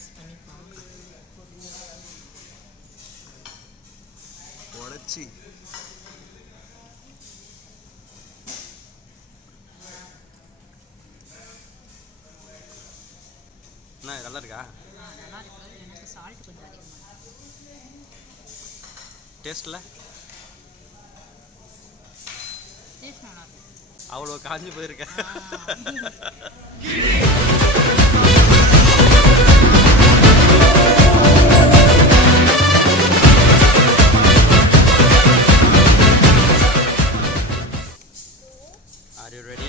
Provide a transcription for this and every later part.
Taste பண்ணி பார்க்கலாம். உடச்சி என்ன நல்லா இருக்கா? நல்லா இருக்கு. எனக்கு சால்ட் கொஞ்சம் அதிகமாக டேஸ்ட்ல டேஸ்ட் நல்லா இருக்கு. அவ்வளோ காஞ்சி போயிருக்கேன். Are you ready?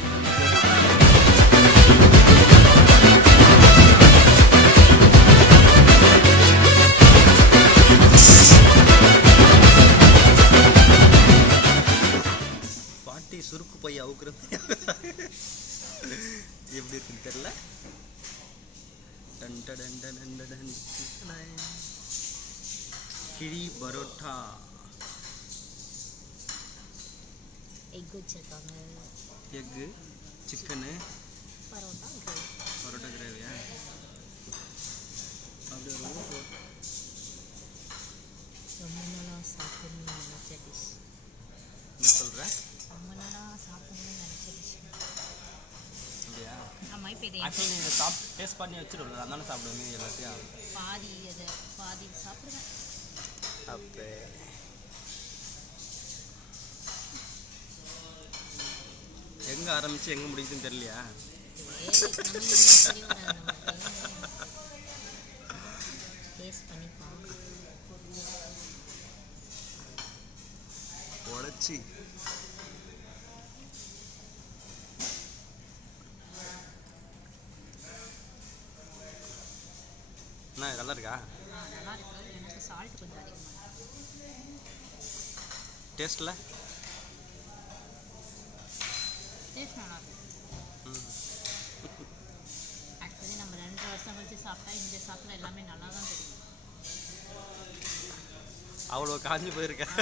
பாட்டி சுருக்கு பை அவுக்குறது எப்படி இருக்குன்னு தெரியல. கிழி பரோட்டா எக் வச்சிருக்காங்க. எக்கு சிக்கனு பரோட்டா பரோட்டா கிரேவியா அப்படி ஒரு ரொம்ப நாளாக சாப்பிடணும்னு நினச்ச டிஷ். என்ன சொல்கிற? ரொம்ப நாளாக சாப்பிடணும்னு நினச்ச டிஷ். அப்படியா? ஆமாம். இப்போ இதை ஆக்சுவலி நீங்கள் டேஸ்ட் பண்ணி வச்சுருவோம், அதனால சாப்பிடுவேன் எல்லாத்தையும். பாதி சாப்பிடுவேன். அப்போ எங்கே ஆரம்பித்து எங்கே முடிக்குதுன்னு தெரியலையா? டேஸ்ட் பண்ணி பார்க்கலாம். உடச்சி என்ன நல்லா இருக்கா? நல்லா இருக்கு. எனக்கு சால்ட் கொஞ்சம் அதிகமாக டேஸ்ட்ல டேஸ்ட் நல்லா இருக்கு. ஆக்சுவலி நம்ம 2 வருஷம் கழிச்சு சாப்பிட்டா இந்த சாப்பிட்ற எல்லாமே நல்லா தான் தெரியும். அவ்வளோ காஞ்சி போயிருக்கேன்.